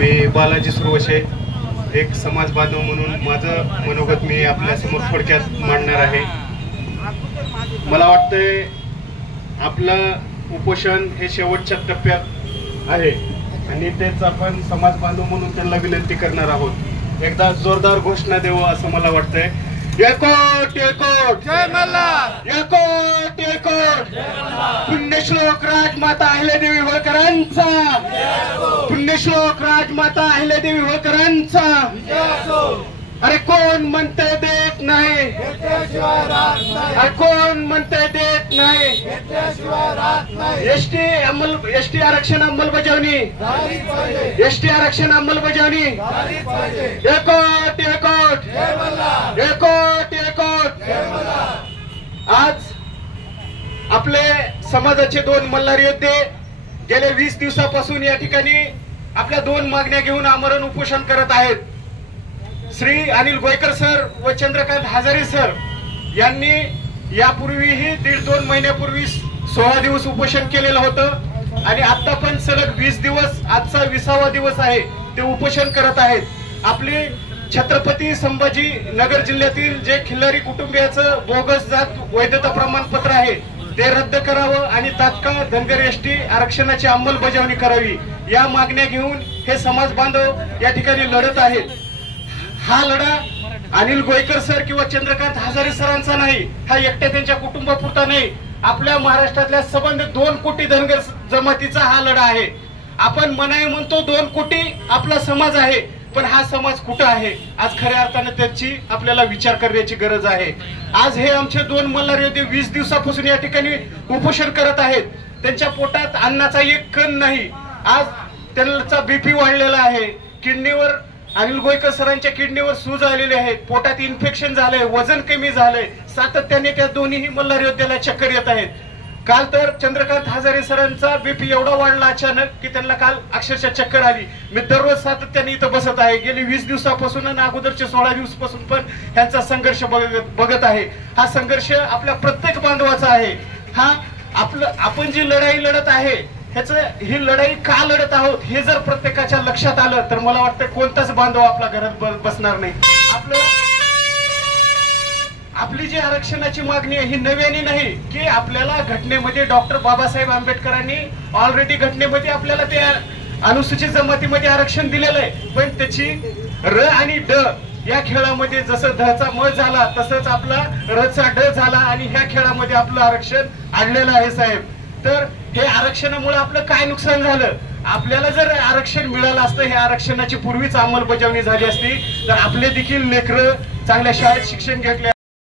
मी बालाजी सुरवशे, एक समाज बांधव म्हणून माझं मनोगत मी आपल्यासमोर थोडक्यात मांडणार आहे। मला वाटतंय आपलं उपोषण हे शेवटच्या टप्प्यात आहे आणि तेच आपण समाज बांधव म्हणून त्यांना विनंती करणार आहोत। एकदा जोरदार घोषणा देऊ असं मला वाटतंय। एकोट एकोट जय मल्हार, एकोट एकोट पुण्यश्लोक राजमाता अहिल्यादेवी होळकरांचा, पुण्यश्लोक राजमाता अहिल्यादेवी होळकरांचा। अरे कोण म्हणते देत नाही, अरे कोण म्हणते देत नाही। एसटी आरक्षण अंमलबजावणी, एसटी आरक्षण अंमलबजावणी। एकोट एकोट एकोट एकोट। आज आपले समाजाचे दोन मल्हार योद्धे गेल्या 20 दिवसापासून या ठिकाणी आपल्या दोन मागण्या घेऊन आमरण उपोषण करत आहेत। श्री अनिल गोयकर सर व चंद्रकांत हजारे सर यांनी यापूर्वीही 1.5-2 महिन्यापूर्वी 16 दिवस उपोषण केलेलं होतं आणि आता पण सलग 20 दिवस, आजचा 20वा दिवस आहे, ते उपोषण करत आहेत। आपले छत्रपती संभाजी नगर जिल्ह्यातील जे खिल्लारी कुटुंबियाचं बोगस जात वैधता प्रमाणपत्र आहे ते रद्द करावं आणि तात्काळ धनगर एसटी आरक्षणाची अंमलबजावणी करावी, या मागण्या घेऊन हे समाज बांधव या ठिकाणी लढत आहेत। हा लढा अनिल गोयकर सर किंवा चंद्रकांत हजारे सरांचा नाही, हा एकट्या त्यांच्या कुटुंबापुरता नाही, आपल्या महाराष्ट्रातल्या सबंध 2 कोटी धनगर जमातीचा हा लढा आहे। आपण मनाई म्हणतो 2 कोटी आपला समाज आहे, पण हा समाज कुठं आहे आज खऱ्या अर्थाने त्याची आपल्याला विचार करण्याची गरज आहे। आज हे आमचे 2 मल्हार योद्धे 20 दिवसापासून या ठिकाणी उपोषण करत आहेत। त्यांच्या पोटात अन्नाचा एक कण नाही। आज त्यांचा बीपी वाढलेला आहे, किडनीवर अनिल गोयकर सरांच्या किडनीवर सूज आलेली आहे, पोटात इन्फेक्शन झालंय, वजन कमी झालंय, सातत्याने त्या दोन्ही मल्हार योद्ध्याला चक्कर येत आहेत। काल तर चंद्रकांत हजारे सरांचा बीपी एवढा वाढला अचानक की त्यांना काल अक्षरशः चक्कर आली। मी दररोज सातत्याने इथं बसत आहे, गेली 20 दिवसापासून आणि अगोदरचे 16 दिवसापासून पण ह्यांचा संघर्ष बघत आहे। हा संघर्ष आपल्या प्रत्येक बांधवाचा आहे। हा आपण जी लढाई लढत आहे ही लढाई का लढत आहोत हे जर प्रत्येकाच्या लक्षात आलं तर मला वाटतं कोणताच बांधव आपल्या घरात बसणार नाही। आपली जी आरक्षणाची मागणी आहे ही नव्याने नाही की आपल्याला घटनेमध्ये डॉक्टर बाबासाहेब आंबेडकरांनी ऑलरेडी घटनेमध्ये आपल्याला ते अनुसूचित जमातीमध्ये आरक्षण दिलेलं आहे, पण त्याची र आणि ड या खेळामध्ये जसं ध चा म झाला तसंच आपला र चा ड झाला आणि ह्या खेळामध्ये आपलं आरक्षण आणलेलं आहे साहेब। तर हे आरक्षणामुळे आपलं काय नुकसान झालं? आपल्याला जर आरक्षण मिळालं असतं, हे आरक्षणाची पूर्वीच अंमलबजावणी झाली असती तर आपले देखील लेकरं चांगल्या शाळेत शिक्षण घेतले